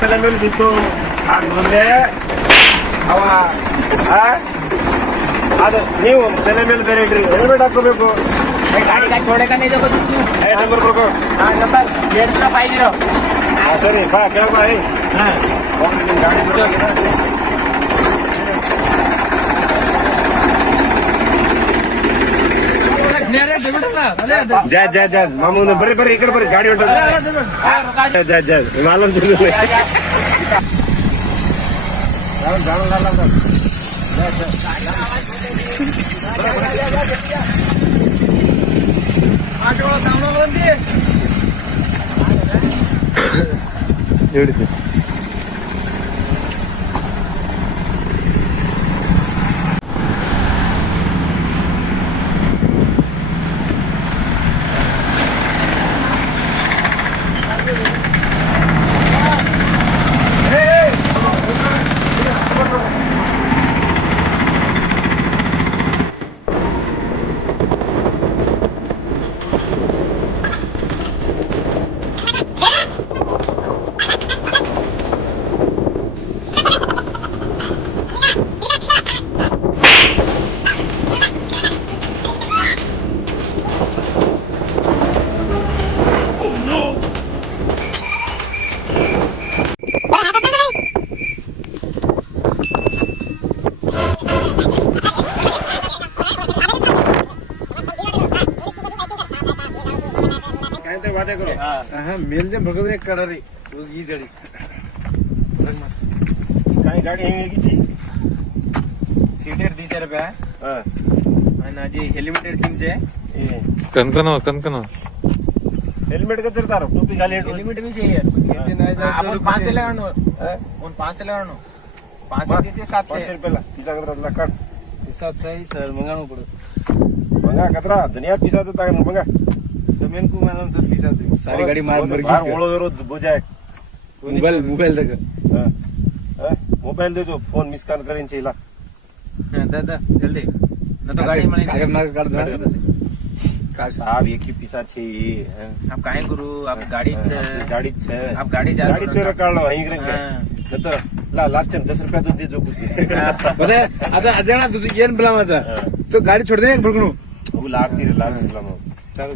ತಲೆ ಮೇಲೆ ಬಿತ್ತು ಮುಂದೆ ಅವ ಅದು ನೀವು ತಲೆ ಮೇಲೆ ಬೇರೆ ಇಡ್ರಿ ಹೆಲ್ಮೆಟ್ ಹಾಕೋಬೇಕು ನಂಬರ್ ಬೇಕು ಸರಿ ಬಾ ಕೇಳಪ್ಪ ಗಾಡಿ ಜಾ ಜಾ ಜಾ ಮಾಮೂಲು ಬರ್ರಿ ಬರ್ರಿ ಈ ಕಡೆ ಬರ್ರಿ ಗಾಡಿ ಹೊಂಟ ಜಾ ಜಾ ಮಾಲೂಮ್ ಹೇಳಿದ್ದೆ वादे करो मेल दे भगवरे करा रे ई जड़ी काय गाडी आहे की सीटेर 200 रुपया आणि जी हेल्मेट 300 कनकनो हेल्मेट का तिरतार टोपी घाले हेल्मेट भी चाहिए आपण 5 से लगानो उन 5 से लगानो 5 से 7 से रुपयाला पिसा कतरा काट पिसा सही सर मंगानो पडो मंगा कतरा दुनिया पिसाचं ताग मंगा जमीन को मालूम सर पिसा सारी गाड़ी मार मर गई ओळो जरो बुजाय मोबाइल तक मोबाइल दे जो फोन मिस कॉल करेन छेला दादा जल्दी न तो गाड़ी मळे कागज मार्क्स काढ आप एक ही पिसा छे आप काय करू आप गाड़ी छे आप गाड़ी जा गाड़ी तेरा काढलो हई रे तो ला लास्ट टाइम 10 रुपया तो दे जो कुछ बस आता अजाना तुझे येन बोला माझा तो गाड़ी छोड़ दे फडकणू वो लाग दिला मग चालू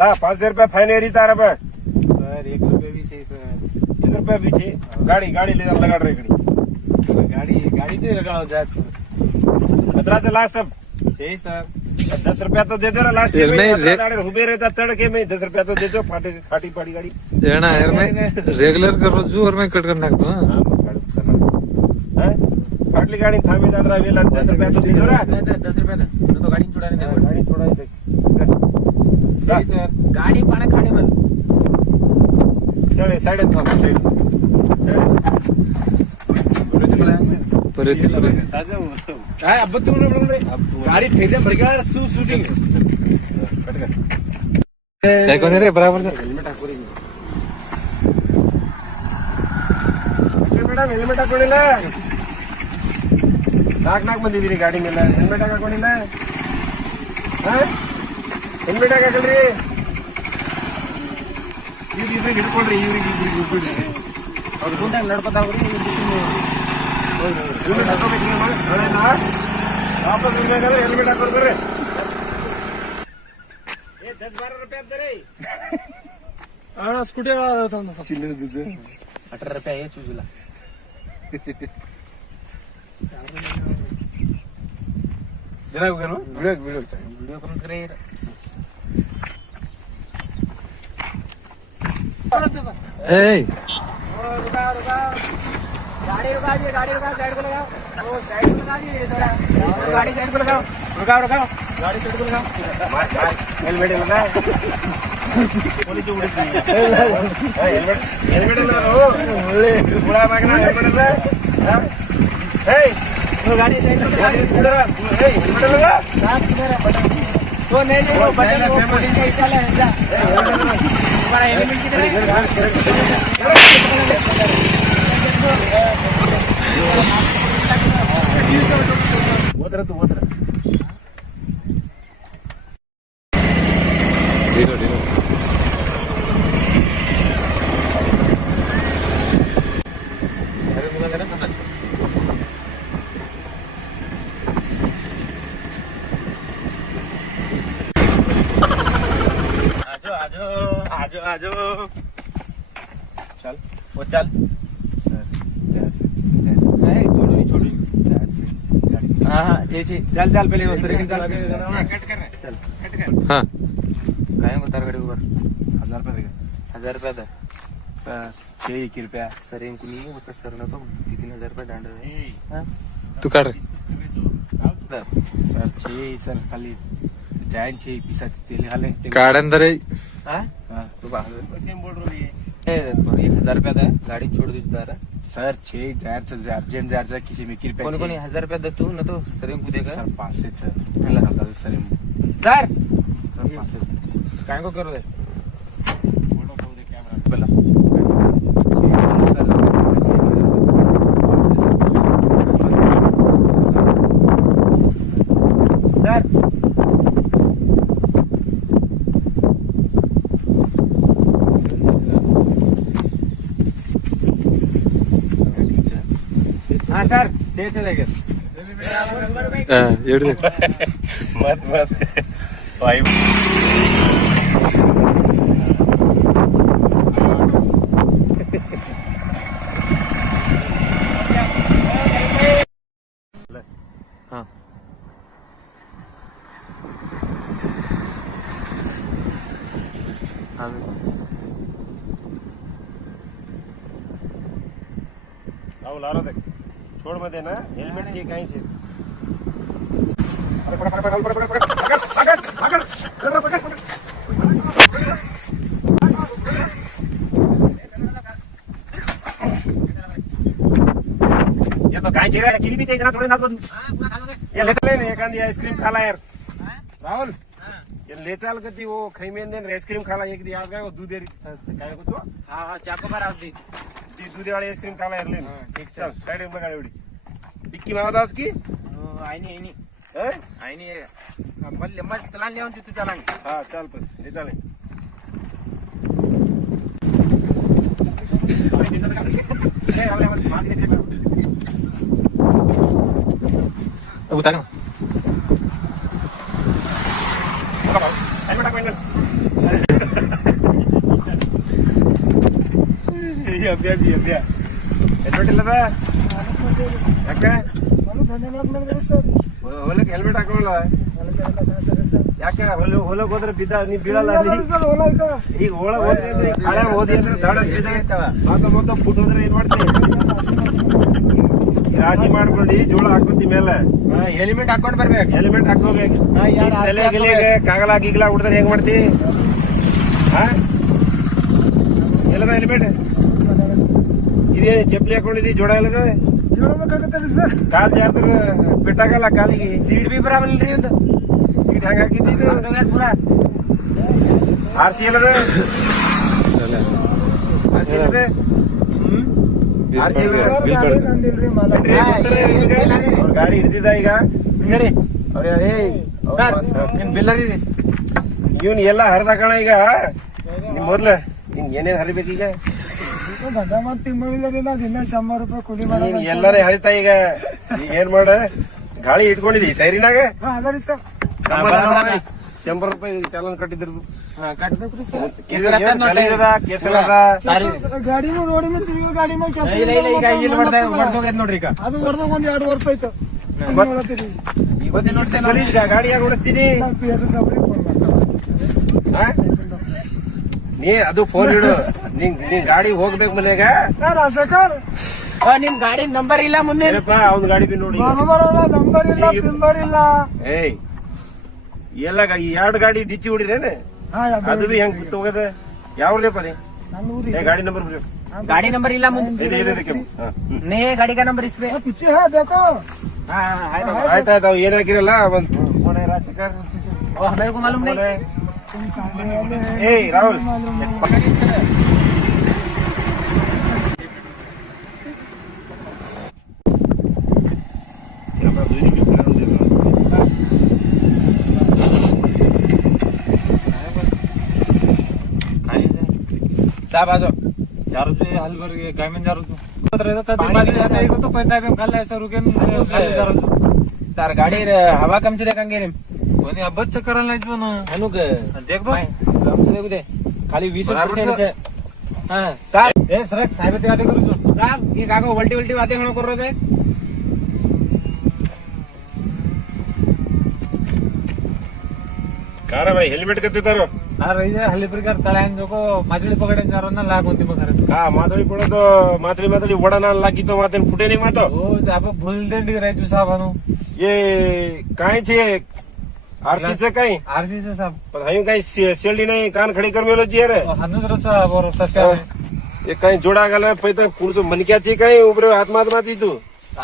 ला 5000 रुपया फाइन एरी तारा पे सर 1 रुपया भी सही सर 1 रुपया भी छे गाड़ी ले लगा रे गाड़ी तो लगाओ जा कतरा से लास्ट अब सही सर 10 रुपया तो दे दो रे लास्ट में हुबे रहता तड़के में 10 रुपया तो दे दो फाटी पड़ी गाड़ी देना यार मैं रेगुलर कर रहा हूँ और मैं कट करना है फाटली गाड़ी थामे जात रहा वेला 10 रुपया तो दे दो रे 10 रुपया तो गाड़ी छुड़ाने दे गाड़ी थोड़ा दे सही सर गाड़ी पाना खाने बस साइड था काय अब तुम गाड़ी ठेले बड़का शूटिंग कोणी रे बराबर सर हेल्मेट ಹಾಕೊಳ್ಳಿಲ್ಲ ನಾಲ್ಕು ಬಂದಿದ್ದೀರಿ ಗಾಡಿ ಮೇಲೆ ಹೆಲ್ಮೆಟ್ ಹಾಕೊಳ್ಳಿಲ್ಲ ಹೆಲ್ಮೆಟ್ ಹಾಕಲ್ರಿ ಇವ್ರಿಗೆ ಹಿಡ್ಕೊಳ್ರಿ ಇವ್ರಿಗೆ ಅವ್ರು ಗುಂಡಾಗ ನಡ್ಕೊತಾ ಹೋಗ್ರಿ ಹೆಲ್ಮೆಟ್ ಹಾಕೋಬೇಕು ವಾಪಸ್ ಹೆಲ್ಮೆಟ್ ಹಾಕೊಳ್ರಿ 10-12 रुपये दे स्कूटी चिल्लर तुझे 18 रुपये आहे चुजूला जरा वीडियो करून करे ए रुका गाड़ी रुका साइड को लगाओ ओ साइड को लगाइए थोड़ा गाड़ी साइड को लगाओ रुकाओ गाड़ी साइड को लगाओ हेलमेट लगा पुलिस उड़ी हेलमेट लगाओ ಒಳ್ಳೆ ಬುಡಾ ಮಾಗನ हेलमेट है हे गाड़ी साइड को लगा तो नहीं वो बटन वो पुलिस का इशारा है जा तुम्हारा एलिमेंट किधर है ಹೋದ್ರ ತೂ ಹೋದ್ರ ढीलो ढीलो आजो आजो आजो चल वो चल छोड़ो नहीं छोड़ो हाँ हाँ चे चल चल पहले उस तरीके चल कट कर चल कट कर हाँ काय उतार गाडी वर 1000 रुपये देगा 1000 रुपये दा सर 1 रुपया सर इनको नहीं होता सर ना तो 3000 रुपये डांड है तू काढ रे सर सर खाली जाइन 6 पिसा तेल हाले काढ्यान रे हाँ तो बाहर बोल रही है 1000 रुपया दा गाड़ी छोड़ दी तारा सर 6 अर्जेंट जायचं किसी में कृपया कोणी कोणी 1000 रुपया दे तू ना तो सर इनको देगा सर 500 सर सर 500 काय को करू दे बोला सर हाँ सर तेज चलेगा एवढे मत मत भाई हाँ आओ लारो देख छोड़ मत देना हेलमेट चाहिए कहीं से ये तो कहीं चाहिए किली भी चाहिए ना थोड़े ना तो ये ले चले ना एक आंधी आइसक्रीम खाला यार राहुल ये ले चल करती वो खैमेन देन आइसक्रीम खाला एक दी आप गए वो दूध दे काय को तो हाँ हाँ चाको पर आओ दी ती दूध वाली आइसक्रीम खाला यार ले ठीक चल साइड में गाड़ी उड़ी डिक्की में आवाज की आई नहीं हैं आई नहीं मत चला ले तू चला हाँ चल बस ले चले उतार ना ಅಭ್ಯಾಜಿ ಅಭ್ಯಾ ಹೆಲ್ಮೆಟ್ ಇಲ್ಲದ ಯಾಕ ಹೊಲಕ್ಕೆ ಹೆಲ್ಮೆಟ್ ಹಾಕೋಲ್ಲ ಯಾಕ ಹೊಲಕ್ ಹೋದ್ರೆ ಬಿದ್ದ ನೀ ಬೀಳಲ್ಲ ಈಗ ಒಳಗ್ ಹೋದ್ರಿ ಅಂದ್ರೆ ಹಳೆ ಓದಿ ಅಂದ್ರೆ ದಾಡ ಮೊತ್ತ ಫುಟ್ ಹೋದ್ರೆ ಏನ್ ಮಾಡ್ತಿ ರಾಶಿ ಮಾಡ್ಕೊಂಡು ಜೋಳ ಹಾಕೊಂತಿ ಮೇಲೆ ಹೆಲ್ಮೆಟ್ ಹಾಕೊಂಡ್ ಬರ್ಬೇಕು ಹೆಲ್ಮೆಟ್ ಹಾಕೋಬೇಕು ತಲೆ ಗಿಲೆಗೆ ಕಾಗಲ ಗೀಗಲ ಹುಡ್ದ್ರೆ ಹೆಂಗ್ ಮಾಡ್ತಿ ಹಾ ಎಲ್ಲದ ಹೆಲ್ಮೆಟ್ ಇದೇ ಚಪ್ಪಲಿ ಹಾಕೊಂಡಿದ್ದಿ ಜೋಳ ಎಲ್ಲದ ಸರ್ ಕಾಲ್ ಜಾರ್ದ್ರ ಬಿಟ್ಟಾಗಲ್ಲ ಕಾಲಿಗೆ ಸೀಟ್ ಬಿ ಬರಾಬಲ್ರಿ ಒಂದು ಸೀಟ್ ಹೆಂಗ್ ಹಾಕಿದ್ದಿ ಇದು ಪೂರ ಆರ್ಸಿ ಎಲ್ಲದ ಆರ್ಸಿ ಎಲ್ಲದ ಆರ್ಸಿ ಎಲ್ಲದ ಅವ್ರ ಗಾಡಿ ಹಿಡ್ದಿದ್ದ ಈಗ ರೀ ಅವ್ರ ಸರ್ ನಿನ್ ಬಿಲ್ಲರಿ ರೀ ಇವನ್ ಎಲ್ಲ ಹರಿದಾಕಣ ಈಗ ನಿಮ್ ಮೊದ್ಲ ನಿನ್ ಏನೇನ್ ಹರಿಬೇಕು ಈಗ ದಿನ 100 ರೂಪಾಯಿ ಕೂಲಿ ನೀನ್ ಎಲ್ಲಾನೇ ಹರಿತಾ ಈಗ ಈಗ ಏನ್ ಮಾಡ ಗಾಳಿ ಇಟ್ಕೊಂಡಿದಿ ಟೈರಿನಾಗ ಅದರಿ ಸರ್ 100 ರೂಪಾಯಿ ಚಾಲನ್ ಕಟ್ಟಿದ್ರದು ಕೇಸರದ ಗಾಡಿ ರೋಡಿ ಮೇಲೆ ತಿರುಗಿ ಗಾಡಿ ಮೇಲೆ ನೋಡ್ರಿ ಈಗ ಅದು ಹೊಡೆದಾಗ ಒಂದ್ 2 ವರ್ಷ ಆಯ್ತು ಗಾಡಿಯಾಗ ಓಡಿಸ್ತೀನಿ ನೀ ಅದು ಫೋನ್ ಇಡು ನೀನ್ ಗಾಡಿ ಹೋಗ್ಬೇಕು ಮನೆಯಾಗ ರಾಜಶೇಖರ್ ನಿಮ್ ಗಾಡಿ ನಂಬರ್ ಇಲ್ಲ ಮುಂದೆ ಅವ್ನ ಗಾಡಿ ಬಿ ನೋಡಿ ನಂಬರ್ ಇಲ್ಲ ನಂಬರ್ ಇಲ್ಲ ಏಯ್ ಎಲ್ಲ 2 ಗಾಡಿ ಡಿಚ್ಚಿ ಹೊಡಿರೇನೆ ಅದು ಬಿ ಹೆಂಗ್ ತಗೋದ ಯಾವ್ರಲ್ಲಪ್ಪ ನೀ ನನ್ನ ಊರಿ ಗಾಡಿ ನಂಬರ್ गाड़ी नंबर इला मुझे ಇದೆ ಕೆಂಪು नहीं है गाड़ी का नंबर इसमें हाँ, पीछे है देखो। ಆಯ್ತಾಯ್ತು ಏನ್ ಹಾಕಿರಲ್ಲ ಒಂದ್ ಫೋನ್ ರಾಜಶೇಖರ್ और मेरे को मालूम नहीं ಏಯ್ ರಾಹುಲ್ साहब आ जाओ चार हलवर काय म्हणजे खाल्लाय सर तार गाड़ी हवा कम से देखेंगे रे कोणी अब्बच करायला नाही ना हनुक देख बघ. कम से देखो दे खाली 20% से हाँ साहब ए सरक साहेब ते आते करू तू. साहब ये काको उल्टी उल्टी बातें होना कर रहे थे ಕಾರ ಬಾಯ್ ಹೆಲ್ಮೆಟ್ ಕತ್ತಿದ್ದಾರೋ अरे इथे हल्ली प्रकार तळ्यान लोको माजळी पकडायला जारो ना लाग होती मग खरं का माथळी पडतो माथळी वडाना लागितो माते फुटे नाही मातो हो आपण भूलदेंडी राहायचो साहेबानु ये काय छे आरसीचं काय आरसीचं साहेब पण हायू काही शेल्डी नाही कान खडी कर मेलो जी रे हानूच रसा बरोबर सस्या ये काही जोडा घाला पैता पुढचं मनक्याची काय उभरे आत्मात्माची तू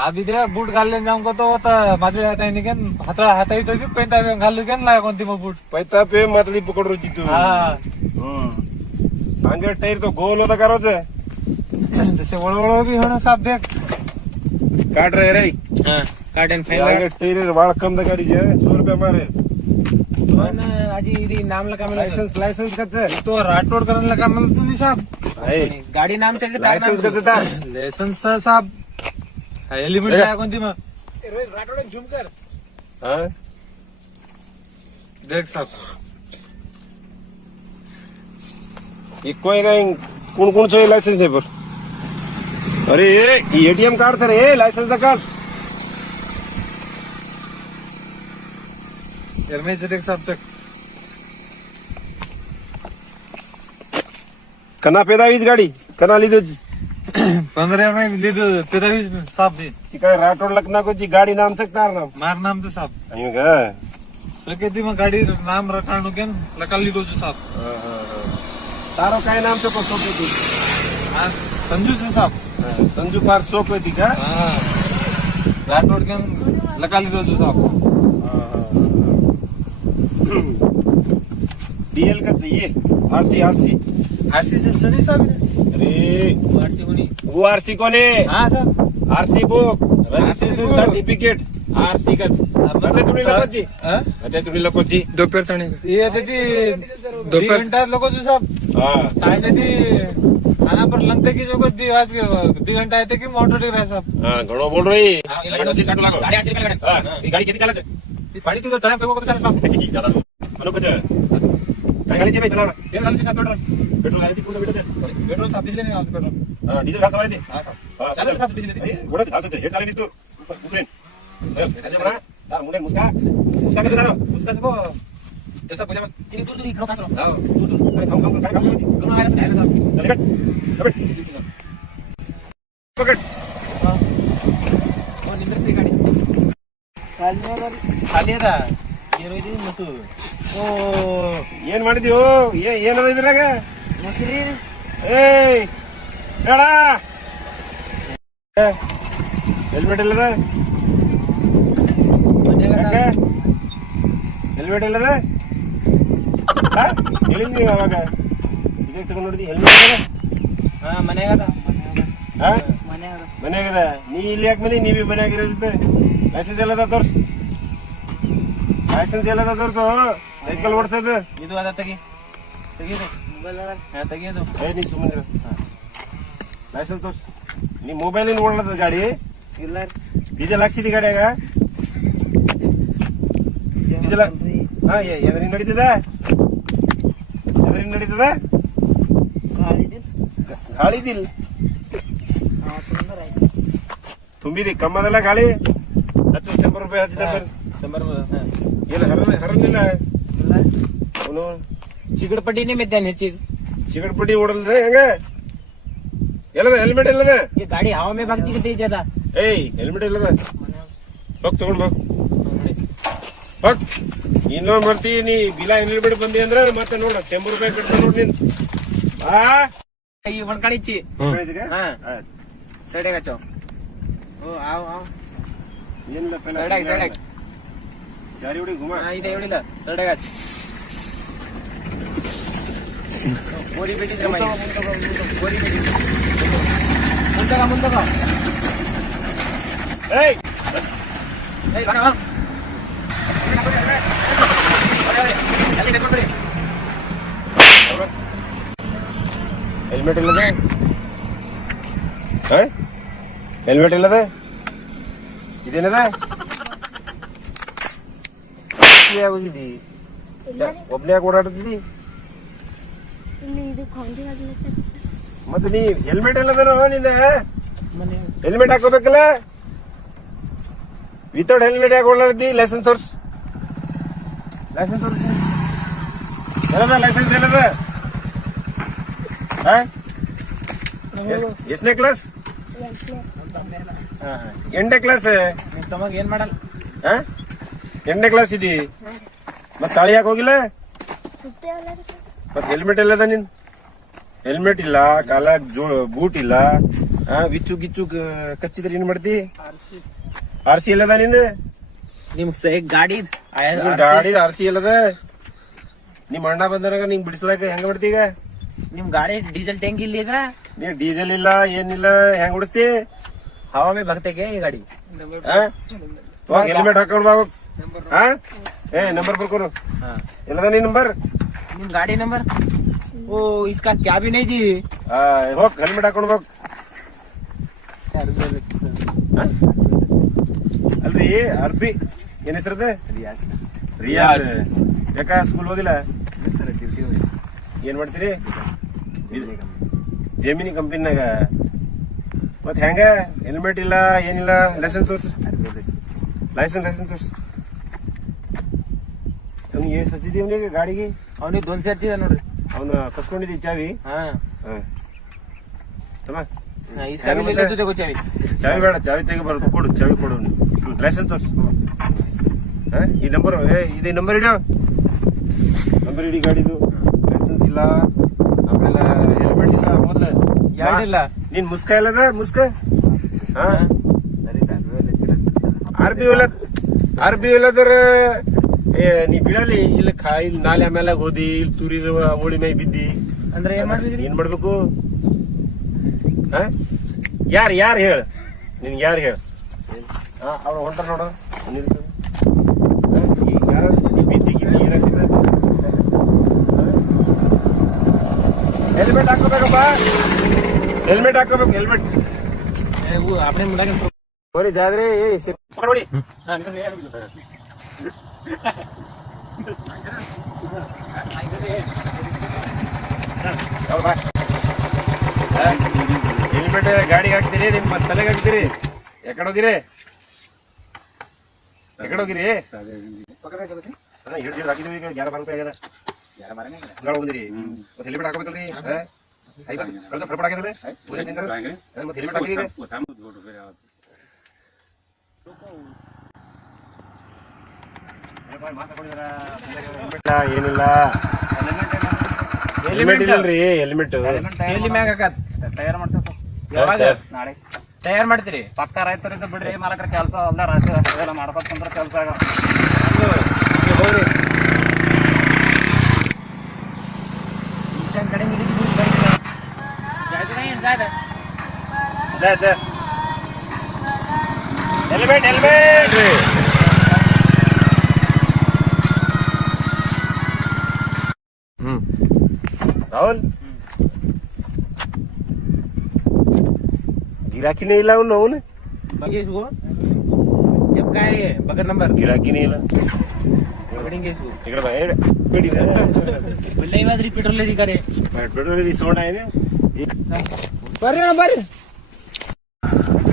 आधी ते बूट घालले जाऊन तो आता माजळी हाताय निघेन हाता हाताई तो बी पेंटा घालू घेन लाग कोणती मग बूट पैता पे मातळी पकड रोजी तू हा सांगे टायर तो गोल होता करायच तसे वळवळ बी होणं साहेब देख काट रे रे हाँ कार्टन आगे टायर वाळ कम द गाडी जे 100 रुपये मारे आज ఇది नाम लगा लायसन्स कच तो राठोड करायला का मला तुम्ही साहेब आहे गाड़ी नाम चल लायसन्स कच ता लायसन्स साहेब हेल्मेट काय कोणती मग राठोड झूम कर हां देख साहेब ये कोई काय कोण कोण चे लायसन्स आहे पर अरे ये एटीएम कार्ड तर हे लायसन्स दा कार्ड एरमेचे देख साहेब चक कना पेदावीच गाडी कना लिदो 15 में लिदो पेदावीस साहेब दे ती काय राठोड लखना कोची गाडी नाम चकणार नाम मार नाम तो साहेब अयो का सके मग गाडी नाम रखाणू केन लकाल लिदो जो साहेब तारो काय नाम तो को सोपे ती हा संजू से साहेब संजू पार सोपे ती का हा राठोड केन लकाल लिदो जो साहेब डीएल का चाहिए आरसी आरसी आरसी से सनी साहेब अरे आरसी होनी वो आरसी कोने हा साहेब RC book registration certificate RC का अते तुम्ही लकोची अते तुम्ही लकोची दोपहर तणी ये ती दोपहर घंटा लोक जो साहेब हां ताने ती आना पर लगते की जो दी आज के 2 घंटा आते की मोटर टी रहा साहब हां घणो बोल रही साढ़े गाडी किती कालाच ती पाणी तुझं टाइम पेपर कसं साहेब अनु कच काय गाडी चेमे चला ते घालते साहेब पेट्रोल पेट्रोल गाडी पुढे भेटते पेट्रोल साहेब दिले नाही आज पेट्रोल हां डिझेल घालसा मारे हा साहेब हां चालेल साहेब दिले ते गोडा घालसा हेड झाले तू उतरेन त्याच्या म्हणा तार मुंडे मुस्का मुस्का कसं झालं उसका सबो जैसा पूजा मत चलिए दूर दूर इकडं कासरो हां दूर दूर अरे खाऊ काय खाऊ करून आयला सांगितलं साहब चल कट पकड वो निंद्र से गाड़ी खाली था ये रोई दी मसू ಓ ಏನ್ ಮಾಡಿದ್ಯೋ ಏನದ ಇದ್ರಾಗ मसरी ಏಯ್ ಹೇಳ ಹೆಲ್ಮೆಟ್ ಇಲ್ಲದ ಹೆಲ್ಮೆಟ್ ಇಲ್ಲದ ಹೇಳಿದ್ನಿ ಅವಾಗ ಇದಕ್ಕೆ ತಗೊಂಡ್ ನೋಡಿದಿ ಹೆಲ್ಮೆಟ್ हाँ मनेगा था ಮನ್ಯಾಗದ ನೀ ಇಲ್ಲಿ ಯಾಕೆ ಬಂದಿ ನೀವೇ ಮನ್ಯಾಗಿರೋದಿತ್ತು ಲೈಸೆನ್ಸ್ ಎಲ್ಲದ ತೋರ್ಸ್ ಲೈಸೆನ್ಸ್ ಎಲ್ಲದ ತೋರ್ಸು ಸೈಕಲ್ ಓಡಿಸೋದು ಇದು ಅದ ತೆಗಿ ತೆಗಿದು ಹಾ ತೆಗಿಯೋದು ಏ ನೀ ಸುಮ್ಮನೆ ಲೈಸೆನ್ಸ್ ತೋರ್ಸ್ ನೀ ಮೊಬೈಲ್ ಓಡಲದ ಗಾಡಿ ಇಲ್ಲ ಡೀಸೆಲ್ ಹಾಕ್ಸಿದಿ ಗಾಡಿಯಾಗ ಡೀಸೆಲ್ ಹಾ ಎದ್ರಿಂದ ನಡೀತದ ಎದ್ರಿಂದ ನಡೀತದ ಗಾಳಿದಿಲ್ಲ ತುಂಬಿದಿ ಕಮ್ಮದಲ್ಲ ಗಾಳಿ 100 ರೂಪಾಯಿ ಹಚ್ಚಿದ ಏನು ಹರನಿಲ್ಲ ಅವನು चिकटपट्टी नहीं मिलते नीचे ಚಿಗಡ್ಪಟ್ಟಿ ಓಡಲ್ದೆ ಹೆಂಗ ಎಲ್ಲದ ಹೆಲ್ಮೆಟ್ ಎಲ್ಲದ ये गाड़ी हवा में भागती कितनी ज्यादा ಏಯ್ ಹೆಲ್ಮೆಟ್ ಎಲ್ಲದ ಹೋಗ್ ತಗೊಂಡ್ ಹೋಗ್ ಇನ್ನೊಂದ್ ಬರ್ತಿ ನೀ ಬಿಲಾ ಹೆಲ್ಮೆಟ್ ಬಂದಿ ಅಂದ್ರ ಮತ್ತೆ ನೋಡ 100 ರೂಪಾಯಿ ಕಟ್ಟ ನೋಡ್ ನೀನ್ ಆ ಈ ಒಣ್ಕಾಣಿಚ್ಚಿ ಹಾ ಸೈಡ್ ಹಚ್ಚೋ ಓ ಆವ್ ಆವ್ ಏನಿಲ್ಲ ಸೈಡ್ ಜಾರಿ ಹುಡುಗಿ ಗುಮ ಇದೆ ಹೇಳಿಲ್ಲ ಸೈಡ್ ಹಚ್ಚ ಗೋರಿ ಬಿಟ್ಟಿದ್ರೆ ಗೋರಿ ಬಿಟ್ಟಿದ್ರೆ ಮುಂದಗ ಏಯ್ ಏಯ್ ಬರ ಹೆಲ್ಮೆಟ್ ಇಲ್ಲದೆ ಹೆಲ್ಮೆಟ್ ಇಲ್ಲದೆ ಇದೇನದ ಹೋಗಿದ್ದಿ ಒಬ್ನೇ ಯಾಕೆ ಓಡಾಡ್ತಿದ್ದಿ ಇಲ್ಲಿ ಇದು ಕೊಂಡಿ ಆಗ್ಲತ್ತಾರ ಸರ್. ಮತ್ತೆ ನೀ ಹೆಲ್ಮೆಟ್ ಇಲ್ಲದನೋ ನಿಂದ ಹೆಲ್ಮೆಟ್ ಹಾಕೋಬೇಕಲ್ಲ ವಿತೌಟ್ ಹೆಲ್ಮೆಟ್ ಯಾಕೆ ಓಡಾಡ್ತಿ ಲೈಸೆನ್ಸ್ ತೋರ್ಸ್ ಎಲ್ಲದ ಲೈಸೆನ್ಸ್ ಎಲ್ಲದ ಎಷ್ಟನೇ ಕ್ಲಾಸ್ ಎಂಟನೇ ಕ್ಲಾಸ್ ನಿಮ್ ತಮ್ಮಗ ಏನ್ ಮಾಡಲ್ಲ ಎಂಟನೇ ಕ್ಲಾಸ್ ಇದ್ದಿ ಮತ್ ಸಾಳಿ ಯಾಕೆ ಹೋಗಿಲ್ಲ ಸುತ್ತಿ ಆಗ್ಲಾರ ಸರ್. ಮತ್ ಹೆಲ್ಮೆಟ್ ಎಲ್ಲದ ನಿನ್ ಹೆಲ್ಮೆಟ್ ಇಲ್ಲ ಕಾಲ ಬೂಟ್ ಇಲ್ಲ ವಿಚ್ಚು ಗಿಚ್ಚು ಕಚ್ಚಿದ್ರೆ ಏನ್ ಮಾಡ್ತಿ ಆರ್ ಸಿ ಎಲ್ಲದ ನಿಂದ ನಿಮ್ ಗಾಡಿ ಗಾಡಿ ಆರ್ ಸಿ ಎಲ್ಲದ ನಿಮ್ ಅಣ್ಣ ಬಂದಾಗ ನಿಂಗ್ ಬಿಡಿಸ್ಲಾಕ ಹೆಂಗ ಮಾಡ್ತಿ ಈಗ ನಿಮ್ ಗಾಡಿ ಡೀಸೆಲ್ ಟ್ಯಾಂಕ್ ಇಲ್ಲಿ ಇದ್ರ ನೀ ಡೀಸೆಲ್ ಇಲ್ಲ ಏನಿಲ್ಲ ಹೆಂಗ್ ಬಿಡಿಸ್ತಿ ಹವಾ ಮೇ ಭಕ್ತೆಗೆ ಈ ಗಾಡಿ ಹೆಲ್ಮೆಟ್ ಹಾಕೊಂಡ್ ಬಾಬು ನಂಬರ್ ಬರ್ಕೋರು ಎಲ್ಲದ ನೀ ನಂಬರ್ ನಿಮ್ ಗಾಡಿ ನಂಬರ್ ಓ ಇಸ್ಕಾ ಕ್ಯಾಬಿನ್ ಐಜಿ ಹೋಗ್ ಹೆಲ್ಮೆಟ್ ಹಾಕೊಂಡ್ ಹೋಗ್ ಅಲ್ರಿ ಅರ್ಬಿ ಏನ್ ಹೆಸರದ ರಿಯಾಜ್ ಯಾಕ ಸ್ಕೂಲ್ ಹೋಗಿಲ್ಲ ಏನ್ ಮಾಡ್ತೀರಿ ಜಮೀನಿ ಕಂಪನಿನಾಗ ಮತ್ ಹೆಂಗ ಹೆಲ್ಮೆಟ್ ಇಲ್ಲ ಏನಿಲ್ಲ ಲೈಸೆನ್ಸ್ ತೋರ್ಸ್ ಲೈಸೆನ್ಸ್ ತೋರ್ಸ್ ಏನ್ ಸಚ್ಚಿದಿ ಅವನಿಗೆ ಗಾಡಿಗೆ ಅವನಿಗೆ 2 ಸೇರ್ ಹಚ್ಚಿದ ನೋಡ್ರಿ ಅವನ ಕಸ್ಕೊಂಡಿದ್ದಿ ಚಾವಿ ಹಾ ತಮ್ಮ ಚಾವಿ ಚಾವಿ ಬೇಡ ಚಾವಿ ತೆಗಿ ಬರೋದು ಕೊಡು ಚಾವಿ ಕೊಡು ಲೈಸೆನ್ಸ್ ತೋರ್ಸ್ ಈ ನಂಬರ್ ಇದು ನಂಬರ್ ಇಡ ನಂಬರ್ ಇಡಿ ಗಾಡಿದು ಲೈಸೆನ್ಸ್ ಇಲ್ಲ ಆಮೇಲೆ ಹೆಲ್ಮೆಟ್ ಇಲ್ಲ ಮೊದ್ಲ ಯಾರಿಲ್ಲ ನೀನ್ ಮುಸ್ಕ ಇಲ್ಲದ ಮುಸ್ಕ ಆರ್ ಬಿ ಇಲ್ಲದ್ರ ನೀ ಬೀಳಲಿ ಇಲ್ಲಿ ಇಲ್ಲಿ ನಾಲೆ ಆಮೇಲೆ ಹೋದಿ ಇಲ್ಲಿ ತುರಿ ಓಳಿ ಮೈ ಬಿದ್ದಿ ಅಂದ್ರೆ ಏನ್ ಮಾಡ್ಬೇಕ್ರಿ ಏನ್ ಮಾಡ್ಬೇಕು ಯಾರ್ ಹೇಳ ನಿನ್ ಯಾರು ಹೇಳ ಅವ್ರ ಹೊಂಟಾರ ನೋಡ ಬಿದ್ದಿ ಗಿದ್ದಿ ಏನಾಗ್ತದೆ ಹೆಲ್ಮೆಟ್ ಹಾಕೋಬೇಕಪ್ಪ ಹೆಲ್ಮೆಟ್ ಹಾಕೋಬೇಕು ಹೆಲ್ಮೆಟ್ આપણે મુલાકાત ನೋಡಿ ಜಾದ್ರೆ ನೋಡಿ ಹೆಲ್ಮೆಟ್ ಗಾಡಿಗೆ ಹಾಕ್ತೀರಿ ನಿಮ್ಮ ತಲೆಗೆ ಹಾಕ್ತೀರಿ ಎಕಡೆ ಹೋಗಿರಿ ಹಾಕಿದ್ವಿ ಈಗ 11 ರೂಪಾಯಿ ಆಗ್ಯದ ಹೋಗಿರಿ ಮತ್ತೆ ಹೆಲ್ಮೆಟ್ ಹಾಕೋಬೇಕಲ್ರಿ ಫಡ್ಫಡ್ ಆಗ್ಯದಲ್ಲ ಮತ್ತೆ ಹೆಲ್ಮೆಟ್ ಹಾಕಿರಿ ಏನಿಲ್ಲ ಹೆಲ್ಮೆಟ್ ಇಲ್ಲರಿ ಹೆಲ್ಮೆಟ್ ಎಲ್ಲಿ ಮ್ಯಾಗ ಹಾಕತ್ ತಯಾರು ಮಾಡ್ತೇವೆ ಸರ್ ಯಾವಾಗ ನಾಳೆ ತಯಾರು ಮಾಡ್ತೀರಿ ಪಕ್ಕ ರೈತರಿಂದ ಬಿಡ್ರಿ ಮಾಲಕರ ಕೆಲಸ ಅಲ್ಲ ರಾಜ್ಯ ಅದೆಲ್ಲ ಮಾಡ್ಬೇಕಂದ್ರೆ ಕೆಲಸ ಆಗ ಹೋಗ್ರಿ ಹೆಲ್ಮೆಟ್ ಹೆಲ್ಮೆಟ್ ರಾಹುಲ್ गिराकी नहीं ला उन्होंने बगे इसको जब का है बगल नंबर गिराकी नहीं ला पकड़ेंगे इसको इकडे बाहेर पेडी बोलले बाद रिपीटर ले करे पेट्रोल रिसोर्ट आहे ना ಬರ್ರಿ ಅಣ್ಣ ಬರ್ರಿ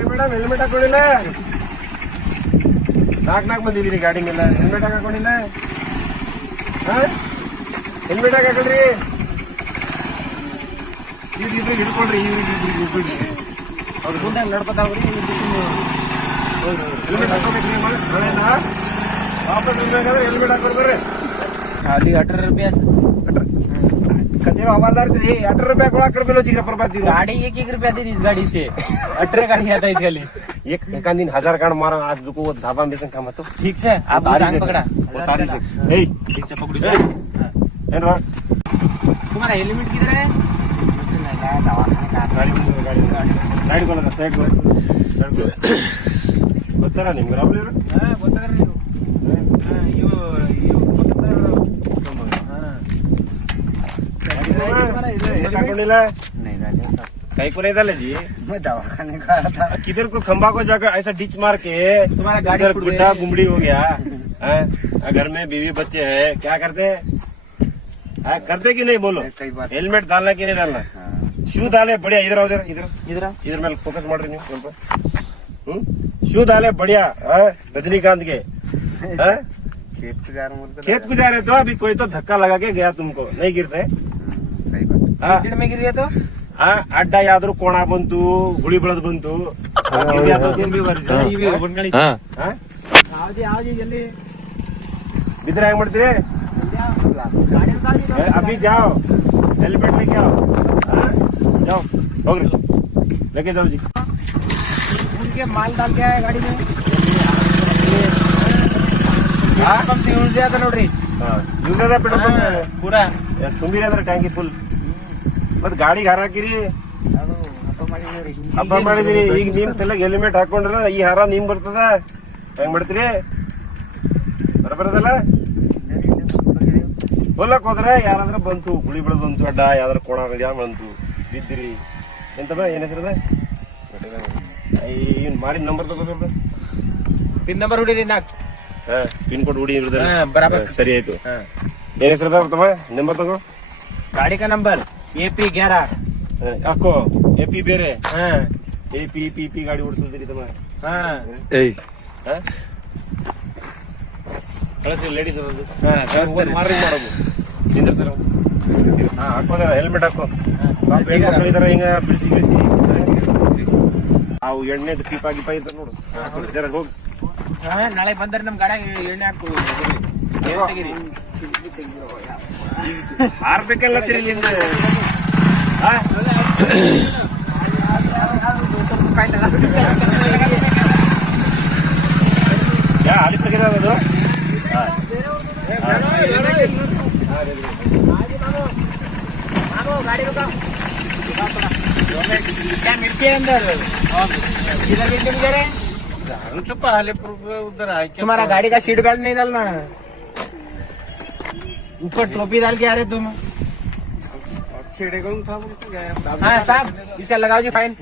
ಮೇಡಮ್ ಹೆಲ್ಮೆಟ್ ಹಾಕೊಂಡಿಲ್ಲ ನಾಲ್ಕು ಬಂದಿದ್ದೀರಿ ಗಾಡಿ ಮೇಲೆ ಹೆಲ್ಮೆಟ್ ಹಾಕೊಂಡಿಲ್ಲ ಹೆಲ್ಮೆಟ್ ಹಾಕೊಂಡ್ರಿ ಇವ್ರಿಬ್ರು ಹಿಡ್ಕೊಳ್ರಿ ಇವ್ರಿಬ್ರು ಅವ್ರ ಮುಂದೆ ನಡ್ಕೊತಾವ್ರಿ ಹೆಲ್ಮೆಟ್ ಹಾಕೋಬೇಕ್ರಿ ಮಳೆನ ವಾಪಸ್ ಬರ್ಬೇಕಾದ್ರೆ ಹೆಲ್ಮೆಟ್ ಹಾಕೊಂಡು ಬರ್ರಿ खाली 18 रुपया कसे हवालदार 18 रुपया गोळा कर बेलो जिग्रा प्रभात गाड़ी 1 रुपया दी इस गाड़ी से 18 गाड़ी आता है खाली एक एका दिन 1000 काढ मारा आज दुको धाबा बेसन काम तो ठीक से आप टांग पकड़ा ठीक से पकड़ो एनरा तुम्हारा हेलमेट किधर है साइड को लगा साइड को बता रहा नहीं मेरा बोले हां बता रहे हो हां यो काही को नहीं डाले जी मैं दवाखाने का आया था किधर को खंबा को जाकर ऐसा डिच मार के तुम्हारा गाड़ी इधर फूट गुड्डा गई। गुमड़ी हो गया हैं? घर में बीवी बच्चे है क्या करते हैं? करते कि नहीं बोलो कई बार हेलमेट डालना कि नहीं डालना शू डाले बढ़िया इधर आओ इधर इधर इधर इधर मैं फोकस मार रही हूँ शू डाले बढ़िया हैं? रजनीकांत के हैं? खेत को जा रहा हूँ खेत को जा रहे तो अभी कोई तो धक्का लगा के गया तुमको नहीं गिरते सही बात हाँ? चिड़ में गिर गया तो ಅಡ್ಡ ಯಾವ್ದಾದ್ರು ಕೋಣ ಬಂತು ಹುಳಿ ಬೆಳೆದ್ ಬಂತು ಬಿದ್ರೆ ಹೆಂಗ್ ಮಾಡ್ತೀರಿ ಅಭಿ ಜಾओ हेलमेट लेके आओ जाओ ಹೋಗ್ರಿ लेके जाओ जी उनके माल डाल के आया गाड़ी में पंप यूज दिया था नोड्री ಇವ್ರದ ಪೆಟ್ರೋಲ್ पूरा ತುಂಬಿರಿ ಅಂದ್ರೆ ಟ್ಯಾಂಕಿ ಫುಲ್ ಮತ್ ಗಾಡಿಗೆ ಹಾರಾಕಿರಿ ಹಬ್ಬ ಮಾಡಿದಿರಿ ಈಗ ನಿಮ್ ತಲೆಗೆ ಹೆಲ್ಮೆಟ್ ಹಾಕೊಂಡ್ರ ಈ ಹಾರ ನಿಮ್ ಬರ್ತದ ಹೆಂಗ್ ಮಾಡ್ತೀರಿ ಬರಬರದಲ್ಲ ಹೊಲಕ್ ಹೋದ್ರೆ ಯಾರಾದ್ರ ಬಂತು ಗುಳಿ ಬೆಳೆದ್ ಬಂತು ಅಡ್ಡ ಯಾವ್ದಾರ ಕೋಣ ಯಾವ ಬಂತು ಬಿದ್ದಿರಿ ಎಂತದ ಏನ್ ಹೆಸರದ ಇವ್ನ್ ಮಾಡಿ ನಂಬರ್ ತಗೋ ಸ್ವಲ್ಪ पिन नंबर उड़ी नाक ಪಿನ್ ಕೋಡ್ ಹುಡಿ बराबर ಸರಿ ಆಯ್ತು ಏನ್ ಹೆಸರದ ತಮ್ಮ ನಂಬರ್ ತಗೋ गाड़ी का नंबर AP 11 ಯಾಕೋ ಎಪಿ ಬೇರೆ ಎಪಿ ಪಿ ಪಿ ಗಾಡಿ ಓಡಿಸ್ತಿದ್ದೀರಿ ತಮ್ಮ ಕಳಿಸಿ ಲೇಡೀಸ್ ಅದೊಂದು ಮಾರ್ನಿಂಗ್ ಮಾಡೋದು ನಿಂದ್ರ ಸರ್ ಹಾಕೋದ ಹೆಲ್ಮೆಟ್ ಹಾಕೋ ಮಕ್ಕಳಿದಾರ ಹಿಂಗ ಬಿಡಿಸಿ ಬಿಡಿಸಿ ಅವು ಎಣ್ಣೆದು ಪೀಪ ಗಿಪ ಇದ್ದ ನೋಡು ಜರ ಹೋಗಿ ನಾಳೆ ಬಂದರೆ ನಮ್ ಗಾಡಿ ಎಣ್ಣೆ ಹಾಕು ಹಾರ್ಬೇಕಲ್ಲ ತಿರ್ಲಿಂದ ಯಾ ಅಲ್ಲಿ ತೆಗೆದು गाड़ी रुका क्या मिर्ची है अंदर इधर मिर्ची मुझे रे चुप उधर तुम्हारा गाड़ी का सीट बेल्ट नहीं डालना ऊपर टोपी डाल के आ रहे तुम हाँ साहब इसका लगाओ जी फाइन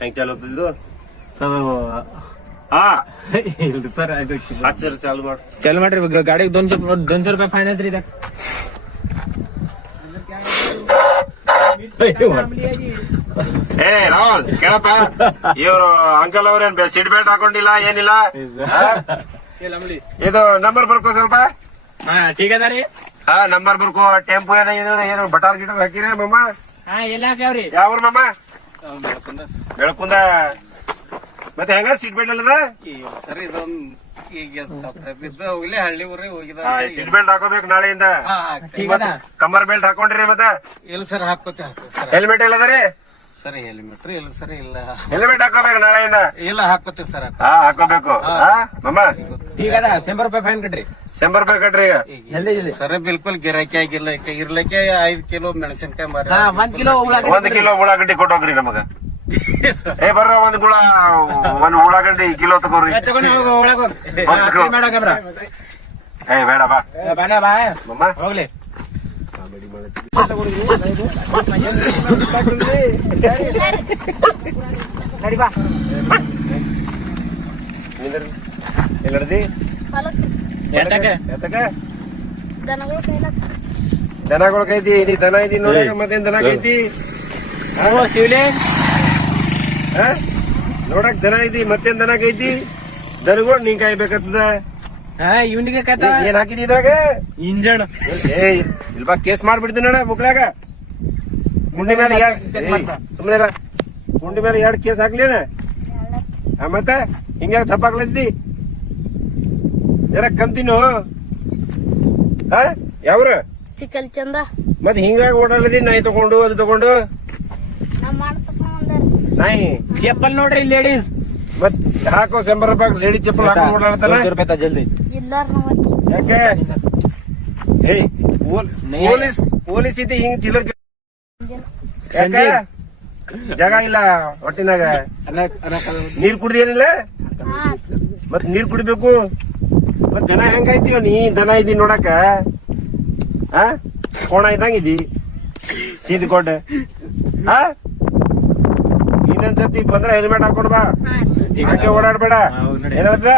ಹೆಂಗ್ ಚಾಲು ಹೋಗ್ತಿದ್ದು ಹಾ सर ಸರ್ ಚಾಲು ಮಾಡು चल ಮಾಡ್ರಿ ಗಾಡಿಗೆ 200 ರೂಪಾಯಿ ಫೈನ್ ಐತ್ರಿ ಇದಕ್ಕೆ ಏ ರಾಹುಲ್ ಕೇಳಪ್ಪ ಇವ್ರು ಅಂಕಲ್ ಅವ್ರೇನ್ ಸೀಟ್ ಬೆಲ್ಟ್ ಹಾಕೊಂಡಿಲ್ಲ ಏನಿಲ್ಲ ಇದು ನಂಬರ್ ಬರ್ಕೋ ಸ್ವಲ್ಪ ಹಾ ठीक है ರೀ ಹಾ ನಂಬರ್ ಬರ್ಕೋ ಟೆಂಪೋ ಏನು ಬಟಾರ್ ಗಿಟಾರ್ ಹಾಕಿರ ಮಮ್ಮ ಹಾ ಎಲ್ಲ ಹಾಕ್ಯಾವ್ರಿ ಯಾವ ಮಮ್ಮ ಬೆಳಕುಂದ ಮತ್ತೆ ಹೆಂಗ ಸೀಟ್ ಬೆಲ್ಟ್ ಅಲ್ಲದ ಸರ್ ಇದೊಂದು ಈಗ ಬಿದ್ದು ಹೋಗ್ಲಿ ಹಳ್ಳಿ ಊರಿಗೆ ಹೋಗಿದ ಸೀಟ್ ಬೆಲ್ಟ್ ಹಾಕೋಬೇಕು ನಾಳೆಯಿಂದ ಕಂಬರ್ ಬೆಲ್ಟ್ ಹಾಕೊಂಡ್ರಿ ಮತ್ತೆ ಇಲ್ಲ ಸರ್ ಹಾಕೋತೆ ಹೆಲ್ಮೆಟ್ ಎಲ್ಲದರಿ ಸರ್ ಹೆಲ್ಮೆಟ್ ಇಲ್ಲ ಸರ್ ಇಲ್ಲ ಹೆಲ್ಮೆಟ್ ಹಾಕೋಬೇಕು ನಾಳೆಯಿಂದ ಇಲ್ಲ ಹಾಕೋತೆ ಸರ್ ಹಾ ಹಾಕೋಬೇಕು ಮಮ್ಮ ठीक है 100 ರೂಪಾಯಿ ಫೈನ್ ಕಟ್ರಿ 100 ರೂಪಾಯಿ ಕಟ್ರಿ ಈಗ ಸರ್ ಬಿಲ್ಕುಲ್ ಗಿರಾಕಿ ಆಗಿಲ್ಲ ಇರ್ಲಿಕ್ಕೆ 5 ಕಿಲೋ ಮೆಣಸಿನ್ಕಾಯಿ ಮಾರಿ 1 ಕಿಲೋ 1 ಕಿಲೋ ಉಳ್ಳಾಗಡ್ಡಿ ಕೊಟ್ಟೋಗ್ರಿ ನಮಗ ಏ ಬರ್ರ ಒಂದ್ ಉಳ್ಳಾಗಡ್ಡಿ ಕಿಲೋ ತಗೋರಿ ಏ ಬೇಡ ಬಾ ಮಮ್ಮ ಹೋಗ್ಲಿ ನಡಿ ಬಾ ಎಲ್ಲರದಿ ಎತ್ತಕ್ಕೆ ದನಗಳು ಕೈಲಾಗ ದನಗಳು ಕೈತಿ ನೀ ದನ ಐತಿ ನೋಡಿ ಮತ್ತೇನ್ ದನ ಕೈತಿ ಶಿವಲಿ ನೋಡಕ್ ದನ ಐತಿ ಮತ್ತೇನ್ ದನ ಕೈತಿ ದನಗಳು ನೀ ಕಾಯ್ಬೇಕತ್ತದ ಹಾ ಇವನಿಗೆ ಕತ್ತ ಏನ್ ಹಾಕಿದಿ ಇದ್ರಾಗ ಇಂಜನ್ ಏ ಇಲ್ವಾ ಕೇಸ್ ಮಾಡ್ಬಿಡ್ತೀನಿ ನೋಡ ಮುಕ್ಳಾಗ ಗುಂಡಿ ಮೇಲೆ ಸುಮ್ನೆ ಗುಂಡಿ ಮೇಲೆ 2 ಕೇಸ್ ಹಾಕ್ಲೇನ ಮತ್ತ ಹಿಂಗ ತಪ್ಪಾಗ್ಲತ್ತಿ ಜರ ಕಮ್ ತಿನ್ನು ಯಾವ್ರ ಚಿಕ್ಕಲ್ ಚಂದ ಮತ್ ಹಿಂಗಾಗಿ ಓಡಾಡದಿ ನಾಯಿ ತಗೊಂಡು ಅದು ತಗೊಂಡು ನಮ್ ಮಾಡ್ತಪ್ಪ ಒಂದಾರ ನಾಯಿ ಚಪ್ಪಲ್ ನೋಡ್ರಿ ಲೇಡೀಸ್ ಮತ್ ಹಾಕೋ 100 ರೂಪಾಯಿ ಲೇಡಿ ಚಪ್ಪಲ್ ಹಾಕೊಂಡು ಓಡಾಡ್ತಾನ ರೂಪಾಯಿ ಜಲ್ದಿ ಇಲ್ಲಾರ ನಾವ್ ಯಾಕೆ ಏಯ್ ಪೊಲೀಸ್ ಪೊಲೀಸ್ ಇದ್ದಿ ಹಿಂಗ್ ಚಿಲ್ಲರ್ ಯಾಕ ಜಾಗ ಇಲ್ಲ ಹೊಟ್ಟಿನಾಗ ನೀರ್ ಕುಡ್ದೇನಿಲ್ಲ ಮತ್ ನೀರ್ ಕುಡಿಬೇಕು ಮತ್ ದನ ಹೆಂಗಾಯ್ತೀವ ನೀ ದನ ಇದ್ದಿ ನೋಡಕ ಕೋಣ ಇದ್ದಂಗಿದ್ದಿ ಸೀದ್ಕೊಂಡೆ ಇನ್ನೊಂದ್ಸತಿ ಬಂದ್ರ ಹೆಲ್ಮೆಟ್ ಹಾಕೊಂಡ್ ಬಾ ಹಂಗೆ ಓಡಾಡ್ಬೇಡ ಏನಾದ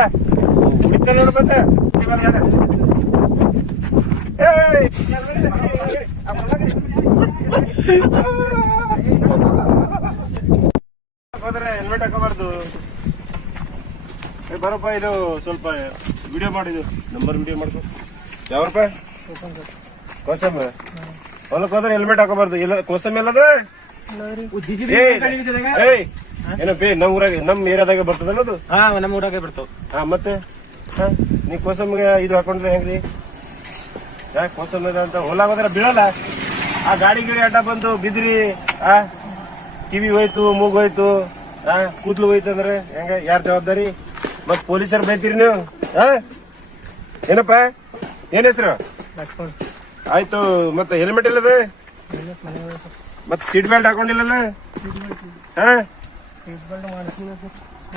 ಬಿತ್ತ ನೋಡ್ ಬಂದ ಹೋದ್ರೆ ಹೆಲ್ಮೆಟ್ ಹಾಕೋಬಾರ್ದು ಬರಪ್ಪ ಇದು ಸ್ವಲ್ಪ ವಿಡಿಯೋ ಮಾಡಿದ್ದು ನಂಬರ್ ವಿಡಿಯೋ ಮಾಡ್ಕೊ ಯಾವ್ರಪ್ಪ ಕೋಸಮ್ ಹೊಲಕ್ ಹೋದ್ರೆ ಹೆಲ್ಮೆಟ್ ಹಾಕೋಬಾರ್ದು ಇಲ್ಲ ಕೋಸಮ್ ಎಲ್ಲದ ಏನಪ್ಪಿ ನಮ್ ಊರಾಗ ನಮ್ ಏರಿಯಾದಾಗ ಬರ್ತದಲ್ಲ ಅದು ನಮ್ಮ ಊರಾಗೆ ಬರ್ತಾವ ಮತ್ತೆ ನೀ ಕೋಸಮ್ಗೆ ಇದು ಹಾಕೊಂಡ್ರೆ ಹೆಂಗ್ರಿ ಕೋಸಮ್ ಅಂತ ಹೊಲ ಹೋದ್ರೆ ಬೀಳಲ್ಲ ಆ ಗಾಡಿ ಗಿಡಿ ಅಡ್ಡ ಬಂದು ಬಿದ್ರಿ ಕಿವಿ ಹೋಯ್ತು ಮೂಗ್ ಹೋಯ್ತು ಕೂದ್ಲು ಹೋಯ್ತು ಅಂದ್ರೆ ಹೆಂಗ ಯಾರ ಜವಾಬ್ದಾರಿ ಮತ್ ಪೊಲೀಸರು ಬೈತೀರಿ ನೀವು ಏನಪ್ಪ ಏನ್ ಹೆಸರು ಆಯ್ತು ಮತ್ತೆ ಹೆಲ್ಮೆಟ್ ಇಲ್ಲದ ಮತ್ ಸೀಟ್ ಬೆಲ್ಟ್ ಹಾಕೊಂಡಿಲ್ಲಲ್ಲ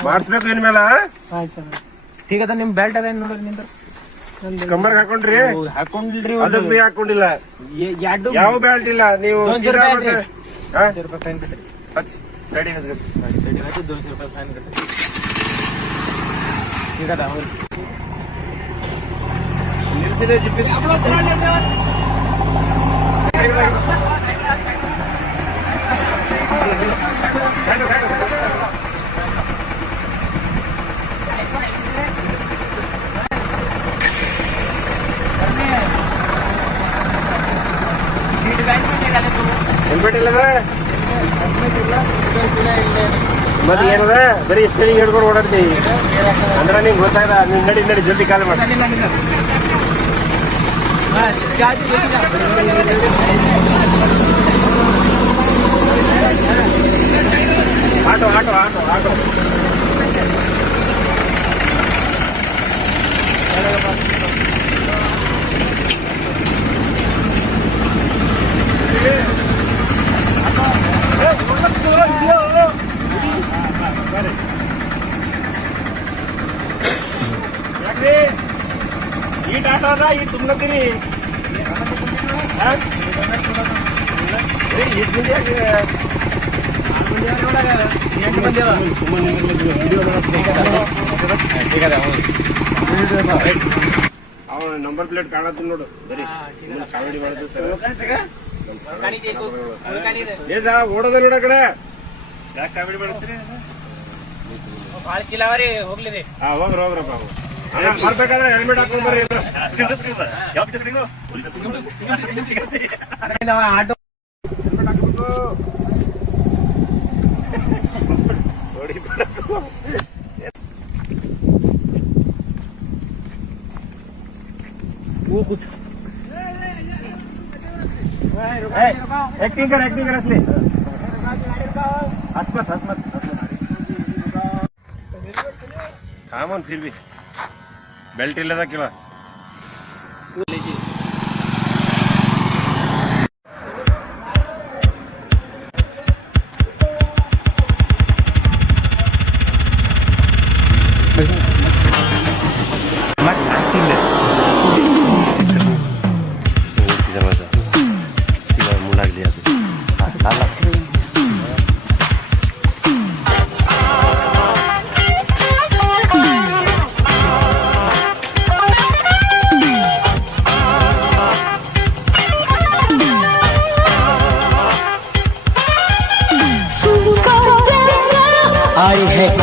ಮಾಡಿಸ್ಬೇಕು ಇನ್ ಮೇಲೆ ठीक है ನಿಮ್ ಬೆಲ್ಟ್ ಅದ ನೋಡ್ರಿ ನಿಂದ ಕಂಬರ್ಗ್ ಹಾಕೊಂಡ್ರಿ ಹಾಕೊಂಡಿಲ್ರಿ ಅದಕ್ ಬಿ ಹಾಕೊಂಡಿಲ್ಲ ಎರಡು ಯಾವ ಬೆಲ್ಟ್ ಇಲ್ಲ ನೀವು ಸೀದಾ ಮತ್ತೆ ರೂಪಾಯಿ ಫೈನ್ ಕಟ್ಟಿ ಸೈಡಿಗೆ ಸೈಡಿಗೆ 200 ರೂಪಾಯಿ ಫೈನ್ ಕಟ್ಟಿ ठीक है ನಿಲ್ಸಿದೆ ಜಿಪ್ಪಿ ಹೆಲ್ಮೆಟ್ ಇಲ್ಲದ ಮತ್ತೆ ಏನದ ಬರೀ ಸ್ಟೇರಿಂಗ್ ಹಿಡ್ಕೊಂಡು ಓಡಾಡ್ತಿ ಅಂದ್ರ ನಿಂಗೆ ಗೊತ್ತಾಗ ನೀನ್ ನಡಿ ನಡಿ ಜಲ್ದಿ ಕಾಲ್ ಮಾಡಿ ಆಟೋ ಆಟೋ ಆಟೋ ಆಟೋ ಯಾಕ್ರಿ ಈಟ್ ಆಟೋ ಅದ ಈ ತುಂಬತ್ತೀರಿ ಅವನ ನಂಬರ್ ಪ್ಲೇಟ್ ಕಾಣತ್ತ ನೋಡು ಬರೀ ಕಾಮಿಡಿ ಮಾಡುದು ಸರ್ ಓಡೋದ ನೋಡ ಕಡೆ ಯಾಕೆ ಕಾಮಿಡಿ ಮಾಡ್ತೀರಿ ಭಾಳ ಕಿಲಾವರಿ ಹೋಗ್ಲಿದೆ ಹೋಗ್ರಿ ಹೋಗ್ರಪ್ಪ ಬರ್ಬೇಕಾದ್ರೆ ಹೆಲ್ಮೆಟ್ ಹಾಕೊಂಡ್ ಬರ್ರಿ ಆಟೋ एक्टिंग कर असली हसमत हसमत थांबून फिर भी बेल्ट इಲ್ಲದ ಕೇಳ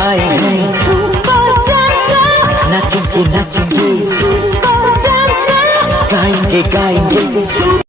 आए हैं नाचेंगे गाएंगे